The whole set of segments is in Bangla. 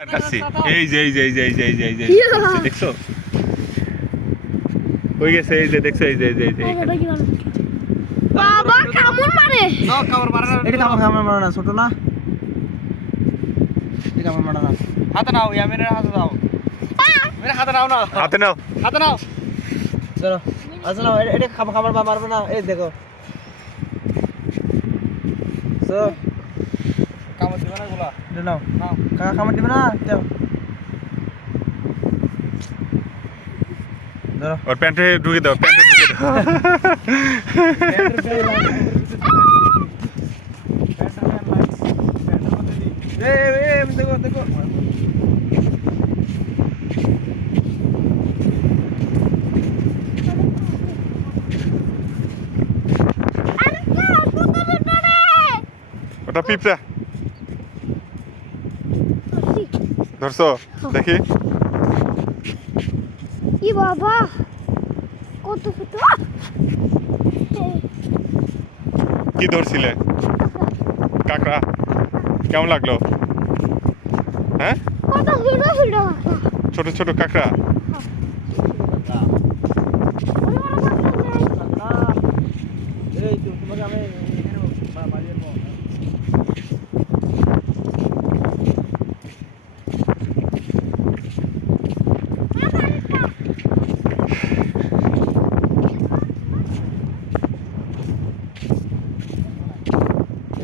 এই যে এই যে এই যে এই যে এই যে এই যে দেখছ হয়ে গেছে এই যে দেখছ এই যে এই যে এই যে বাবা কামড় মারে এটা কামড় কামড় মারা না ছোট না এটা কামড় মারা না হাতে নাও ইয়ামিনের হাতে দাও মেরে হাতে নাও না হাতে নাও হাতে নাও চলো আচ্ছা না এটা- খাবার খাবার মারবে না এই দেখো সো কামড় দিবে না গুলা এটা নাও। কাকা খাবার দিবে না? দাও। ধরো। ওর প্যান্টে ঢুকে দাও প্যান্টে ঢুকে দাও। দেখো দেখো ওটা পিঁপড়া। ধরছো? দেখি। ই বাবা কত ছোট কি ধরছিলে? কাকড়া। কেমন লাগল? হ্যাঁ? কত ছোট ছোট ছোট ছোট কাকড়া এই তো তোমাকে আমি এখানে বা- বাড়িয়ে দেবো।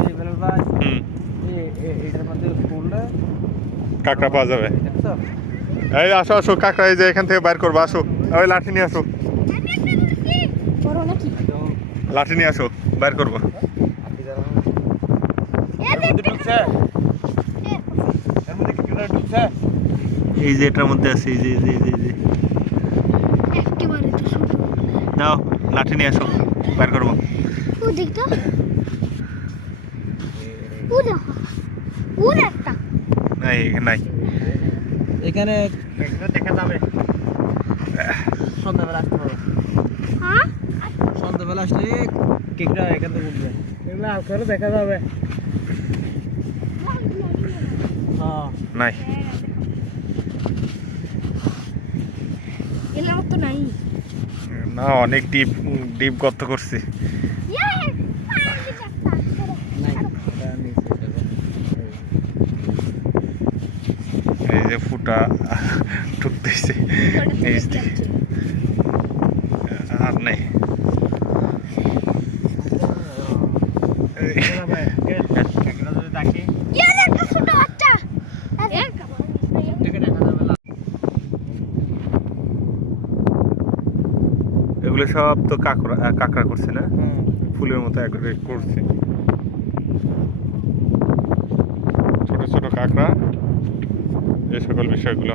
এই বেলাল ভাই হুম এই- এই- এটার খুললে কাকড়া পাওয়া যাবে। এই আসো আসো কাকড়া এই যে এখান থেকে বাইর করব আসো। ওই লাঠি নিয়ে আসো। লাঠি নিয়ে আসো বাইর করব। এই যে এটার মধ্যে আছে এই যে এই যে এই যে, নাও লাঠি নিয়ে আসো বাইর করব। ও দেখতো ও দেখো। ও একটা নাই নাই। এখানে দেখা যাবে। সন্ধ্যাবেলা আসতে হবে। হ্যাঁ? সন্ধ্যাবেলা আসলে কেকটা এখান থেকে উঠবে। এগুলো আসলে দেখা যাবে। হ্যাঁ। নাই। তো নাই। না অনেক ডিপ ডিপ গর্ত করছি। ইয়ে নাই এটা নিচে দেখো এই যে ফুটা ঢুকতেছে নিচ দিয়ে আর নেই। এগুলো সব তো কাকড়া কাকড়া করছে না? ফুলের মতো করছে। ছোট ছোট কাকড়া। এই সকল বিষয়গুলো।